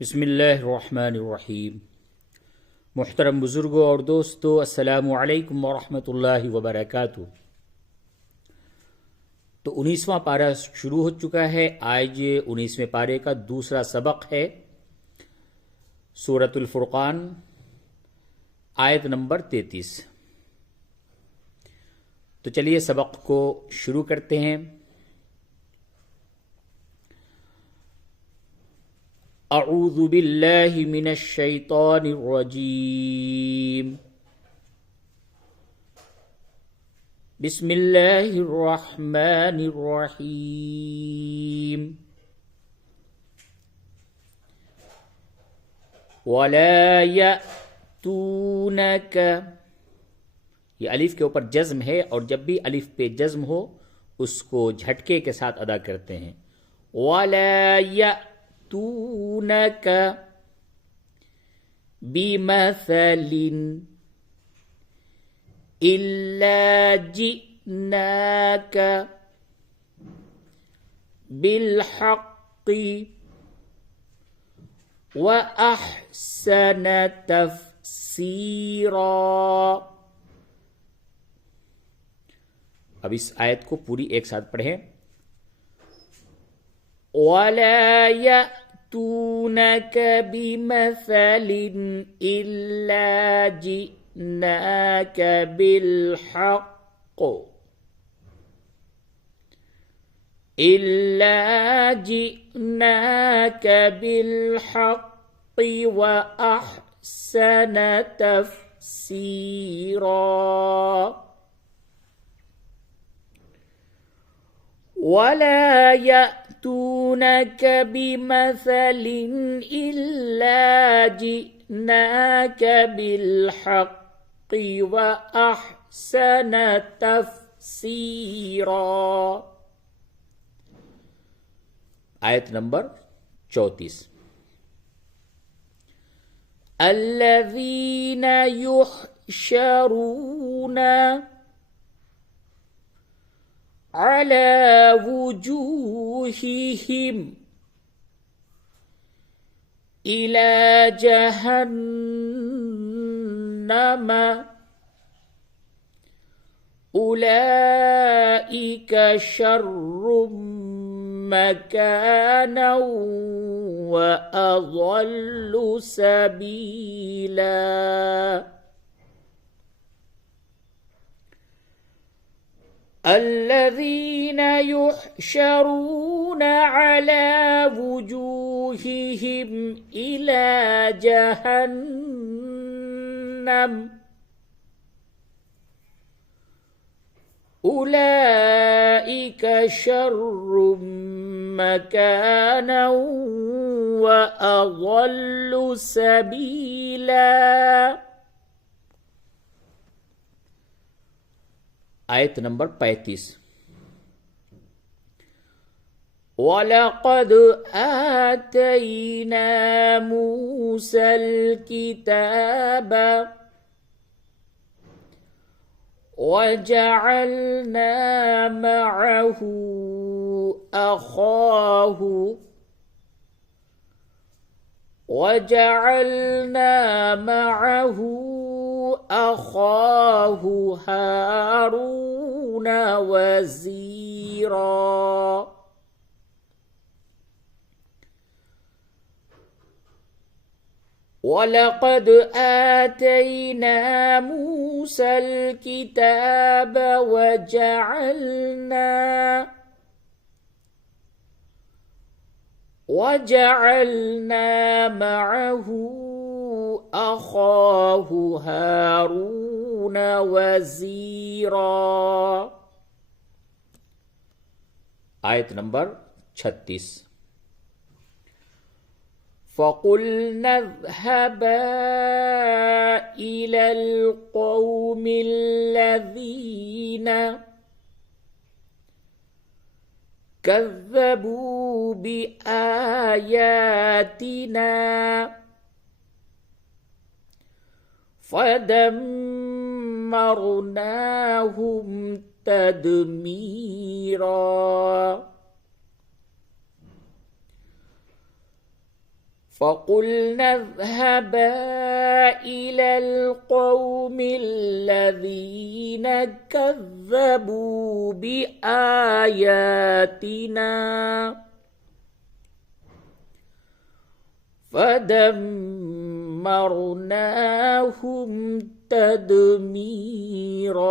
बिस्मिल्लाहिर्रहमानिर्रहीम। मुहतरम बुज़ुर्गों और दोस्तों, अस्सलामु अलैकुम वरहमतुल्लाहि वबरकातुहू। तो 19वां पारा शुरू हो चुका है। आज 19वें पारे का दूसरा सबक है सूरतुल फुरकान, आयत नंबर 33। तो चलिए सबक को शुरू करते हैं। अऊज़ु बिल्लाहि मिनश शैतानिर रजीम। बिस्मिल्लाहिर रहमानिर रहीम। वला यअतूनक, ये अलिफ के ऊपर जज्म है और जब भी अलिफ पे जज्म हो उसको झटके के साथ अदा करते हैं। वला यअतूनक बिमसलिन इल्ला जिनाक बिलहक्की व अहसन तफसीरा। अब इस आयत को पूरी एक साथ पढ़ें। वला यअतूनक बिमसलिन इल्ला जिनाक बिलहक्क इल्ला जिनाक बिलहक्क व अहसन तफसीरा। वला यअतूनक बिमसलिन इल्ला जिनाक बिलहक्क व अहसन तफसीरा। आयत नंबर 34। अल्लज़ीन युहशरून अला वुजूहिहिम इला जहन्नम उलाइक शर्रुम मकाना व अज़ल्लु सबीला। الذين يحشرون على وجوههم إلى جهنم أولئك شر مكانا وأضل سبيلا। आयत नंबर 35। वलक़द आतैना मूसल किताब वजअलना मअहू अख़ाहू हारून वज़ीरा। वलक़द आतैना मूसल किताब वजअलना मअहू अख़ाहू हारून वज़ीरा। आयत नंबर 36। फ़क़ुल्ना इज़हबा इलल क़ौमिल्लज़ीना कज़्ज़बू बिआयातिना फ़दम्मरनाहुम तदमीरा। فقلنا اذهبا إلى القوم الذين كذبوا بآياتنا فدمرناهم تدميرا.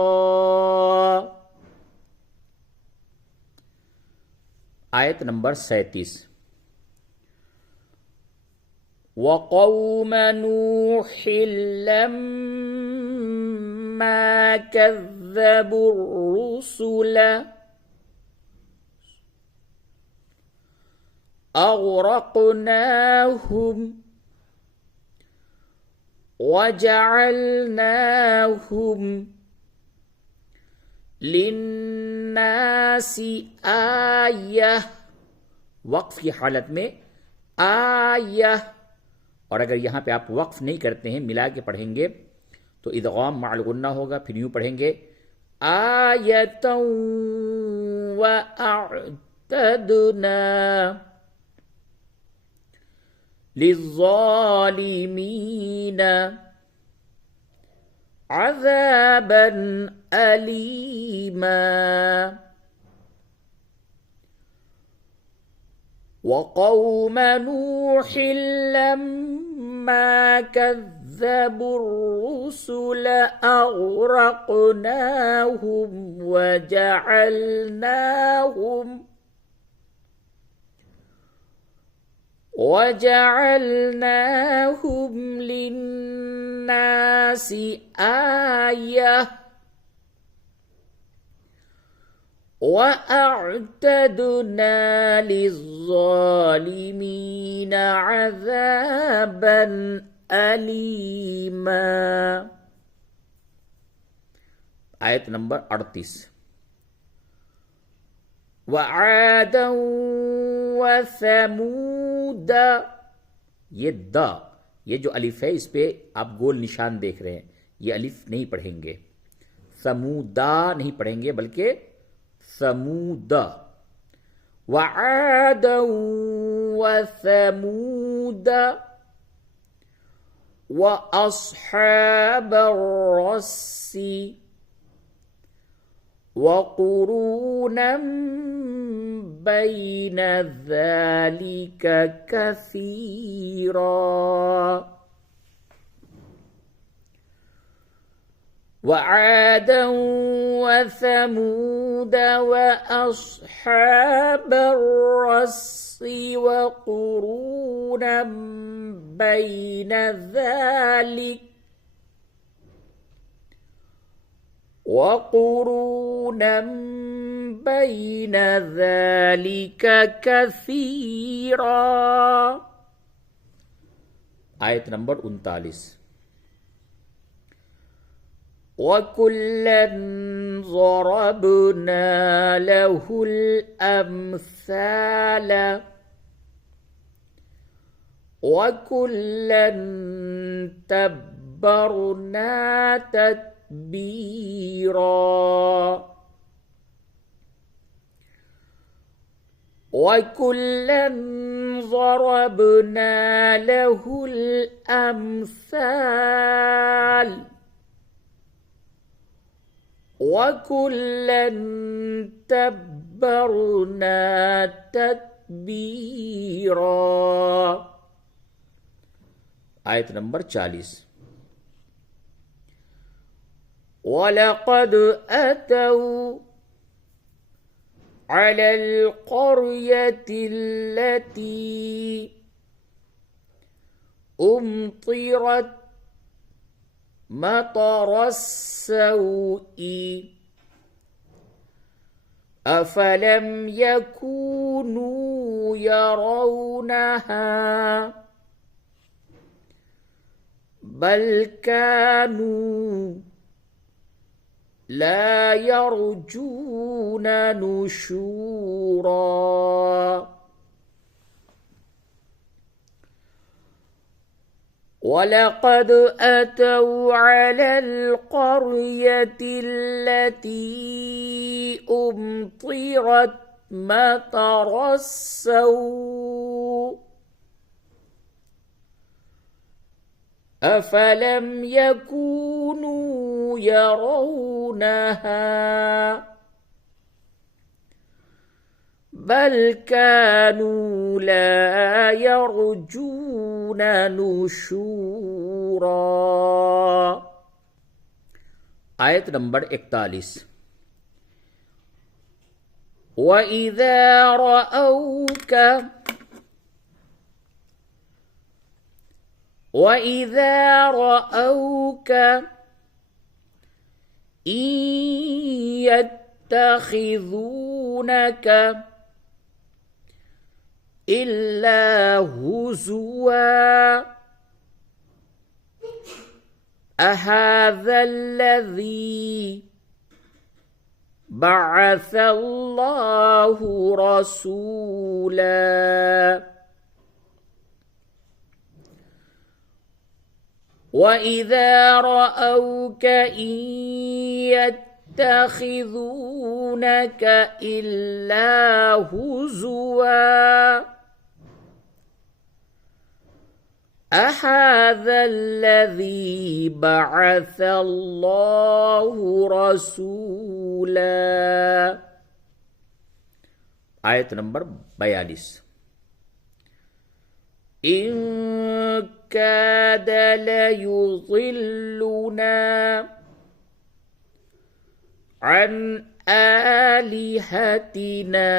आयत नंबर 37। वक़ौम नूहिल लम्मा कज़्ज़बुर रुसुल अग़रक़नाहुम वजअलनाहुम लिन्नासि आयह। वक्फ की हालत में आयह, और अगर यहां पे आप वक्फ नहीं करते हैं, मिला के पढ़ेंगे तो इदगाम मअल गुन्ना होगा। फिर यूं पढ़ेंगे आयतन व अअतदना लिज़्ज़ालिमीन अज़ाबन अलीमा। वक़ौम नूहिल लम्मा कज़्ज़बुर रुसुल अग़रक़नाहुम वजअलनाहुम लिन्नासि आयह वअअतदना लिज़्ज़ालिमीन अज़ाबन अलीमा। आयत नंबर 38। वआदन वसमूद, ये जो अलिफ है इस पे आप गोल निशान देख रहे हैं, ये अलिफ नहीं पढ़ेंगे, समूदा नहीं पढ़ेंगे बल्कि समूद। वआदन वसमूद व अस्हाबर रस्सी वक़ुरूनन बैन ज़ालिक कसीरा। वआदन वसमूद वअस्हाबर रस्सी वक़ुरूनन बैन ज़ालिक कसीरा। आयत नंबर 39। वकुल्लन ज़रबना लहुल अम्साल वकुल्लन तब्बरना तत्बीरा। वकुल्लन ज़रबना लहुल अम्साल वकुल्लन तब्बरना तत्बीरा। आयत नंबर 40। वलक़द अतौ अलल क़र्यतिल्लती उम्तिरत मतरस्सौई अफलम यकूनू यरौनहा बल कानू ला यरजून नुशूरा। वलक़द अतौ अलल क़र्यतिल्लती उम्तिरत मतरस्सौ أفلم يكونوا يرونها بل كانوا لا يرجون نشورا. आयत नंबर 41। وإذا رأوك إن يتخذونك إلا هزوا أهذا الذي بعث الله رسولا. وإذا رأوك إن يتخذونك إلا هزوا أهذا الذي بعث الله رسولا. आयत नंबर 42। إن كاد ليضلنا عن آلهتنا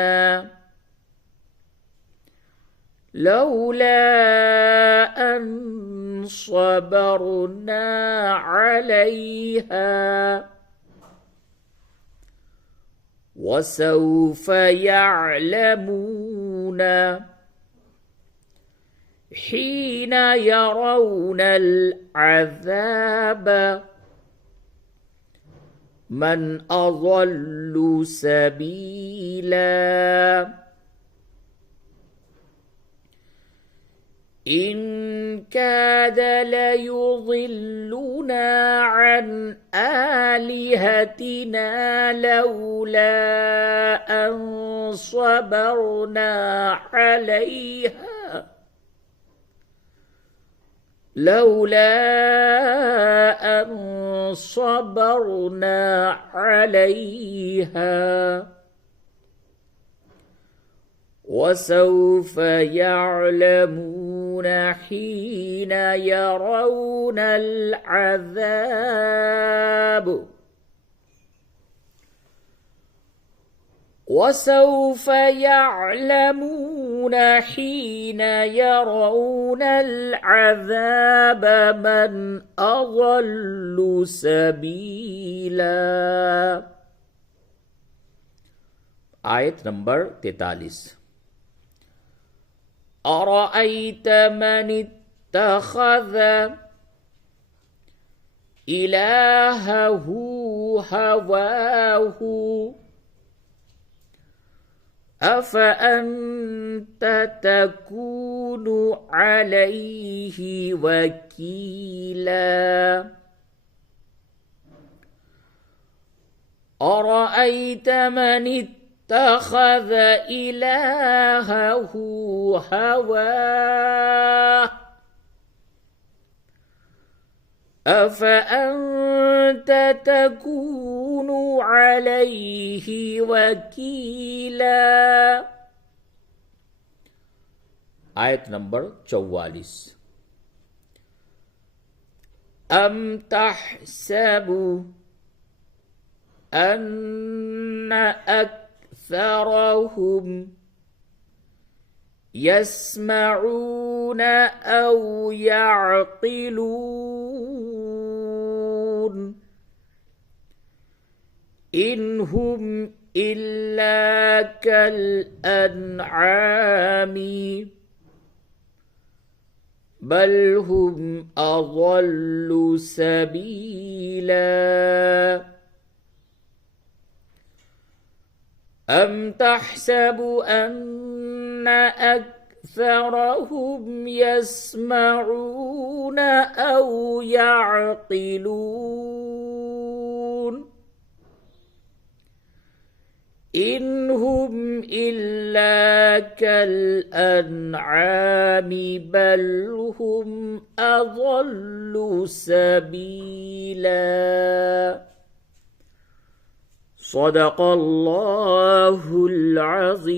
لولا أن صبرنا عليها وسوف يعلمون حين يرون العذاب من أضل سبيلا. إن كاد ليضلنا عن آلهتنا لولا أن صبرنا عليها وسوف يعلمون حين يرون العذاب وسوف يعلمون حين يرون العذاب من أضل سبيلا. आयत नंबर 43। أرأيت من اتخذ إلهه هواه أفأنت تكون عليه وكيلا. أرأيت من اتخذ إلهه هواه أفأنت تكون عليه وكيلا. आयत नंबर 44। أم تحسب أن أكثرهم يسمعون أو يعقلون إن هم إلا كالأنعام بل هم أضل سبيلا. أم تحسب أن أكثرهم يسمعون أو يعقلون إن هم إلا كالأنعام بل هم أضل سبيلا. صدق الله العظيم.